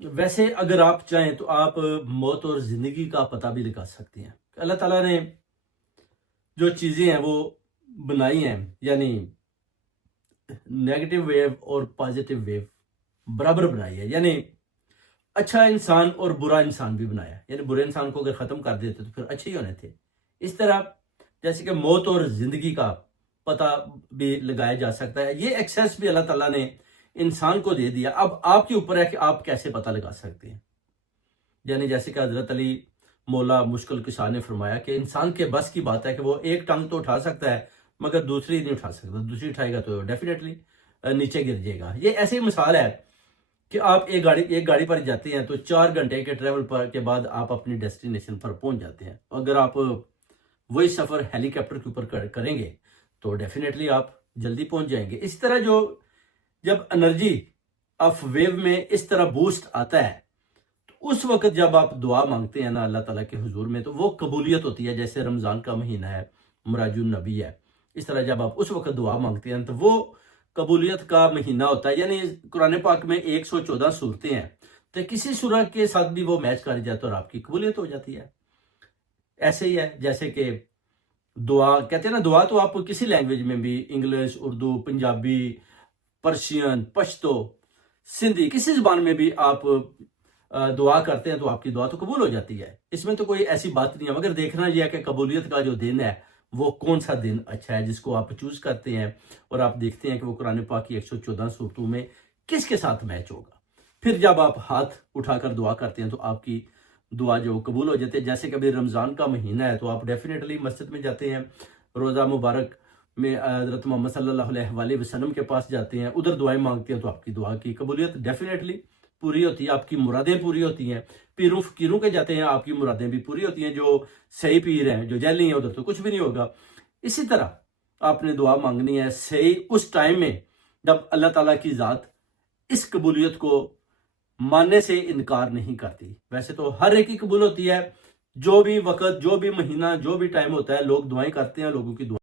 ویسے اگر آپ چاہیں تو آپ موت اور زندگی کا پتہ بھی لگا سکتے ہیں۔ اللہ تعالیٰ نے جو چیزیں ہیں وہ بنائی ہیں، یعنی نیگیٹو ویو اور پازیٹیو ویو برابر بنائی ہے، یعنی اچھا انسان اور برا انسان بھی بنایا ہے، یعنی برے انسان کو اگر ختم کر دیتے تو پھر اچھے ہی ہونے تھے۔ اس طرح جیسے کہ موت اور زندگی کا پتہ بھی لگایا جا سکتا ہے، یہ ایکسیس بھی اللہ تعالیٰ نے انسان کو دے دیا۔ اب آپ کے اوپر ہے کہ آپ کیسے پتہ لگا سکتے ہیں۔ یعنی جیسے کہ حضرت علی مولا مشکل کشا نے فرمایا کہ انسان کے بس کی بات ہے کہ وہ ایک ٹانگ تو اٹھا سکتا ہے مگر دوسری نہیں اٹھا سکتا، دوسری اٹھائے گا تو ڈیفینیٹلی نیچے گر جائے گا۔ یہ ایسی مثال ہے کہ آپ ایک گاڑی پر جاتے ہیں تو 4 گھنٹے کے ٹریول کے بعد آپ اپنی ڈیسٹینیشن پر پہنچ جاتے ہیں۔ اگر آپ وہی سفر ہیلی کاپٹر کے اوپر کریں گے تو ڈیفینیٹلی آپ جلدی پہنچ جائیں گے۔ اس طرح جب انرجی آف ویو میں اس طرح بوسٹ آتا ہے تو اس وقت جب آپ دعا مانگتے ہیں نا اللہ تعالیٰ کے حضور میں تو وہ قبولیت ہوتی ہے۔ جیسے رمضان کا مہینہ ہے، مراج النبی ہے، اس طرح جب آپ اس وقت دعا مانگتے ہیں تو وہ قبولیت کا مہینہ ہوتا ہے۔ یعنی قرآن پاک میں 114 صورتیں ہیں تو کسی سورہ کے ساتھ بھی وہ میچ کر جاتا ہے اور آپ کی قبولیت ہو جاتی ہے۔ ایسے ہی ہے جیسے کہ دعا کہتے ہیں نا، دعا تو آپ کسی لینگویج میں بھی، انگلش، اردو، پنجابی، پرشین، پشتو، سندھی، کسی زبان میں بھی آپ دعا کرتے ہیں تو آپ کی دعا تو قبول ہو جاتی ہے۔ اس میں تو کوئی ایسی بات نہیں ہے، مگر دیکھنا یہ ہے کہ قبولیت کا جو دن ہے وہ کون سا دن اچھا ہے جس کو آپ چوز کرتے ہیں، اور آپ دیکھتے ہیں کہ وہ قرآن پاک کی 114 صورتوں میں کس کے ساتھ میچ ہوگا۔ پھر جب آپ ہاتھ اٹھا کر دعا کرتے ہیں تو آپ کی دعا جو قبول ہو جاتی ہے۔ جیسے کہ ابھی رمضان کا مہینہ ہے تو آپ ڈیفینیٹلی مسجد میں جاتے ہیں، روزہ مبارک میں حضرت محمد صلی اللہ علیہ وآلہ وسلم کے پاس جاتے ہیں، ادھر دعائیں مانگتے ہیں تو آپ کی دعا کی قبولیت ڈیفینیٹلی پوری ہوتی ہے، آپ کی مرادیں پوری ہوتی ہیں۔ پیروں فقیروں کے جاتے ہیں، آپ کی مرادیں بھی پوری ہوتی ہیں۔ جو صحیح پیر ہیں، جو جیلی ہیں، ادھر تو کچھ بھی نہیں ہوگا۔ اسی طرح آپ نے دعا مانگنی ہے صحیح اس ٹائم میں جب اللہ تعالیٰ کی ذات اس قبولیت کو ماننے سے انکار نہیں کرتی۔ ویسے تو ہر ایک کی قبول ہوتی ہے، جو بھی وقت، جو بھی مہینہ، جو بھی ٹائم ہوتا ہے، لوگ دعائیں کرتے ہیں، لوگوں کی دعائیں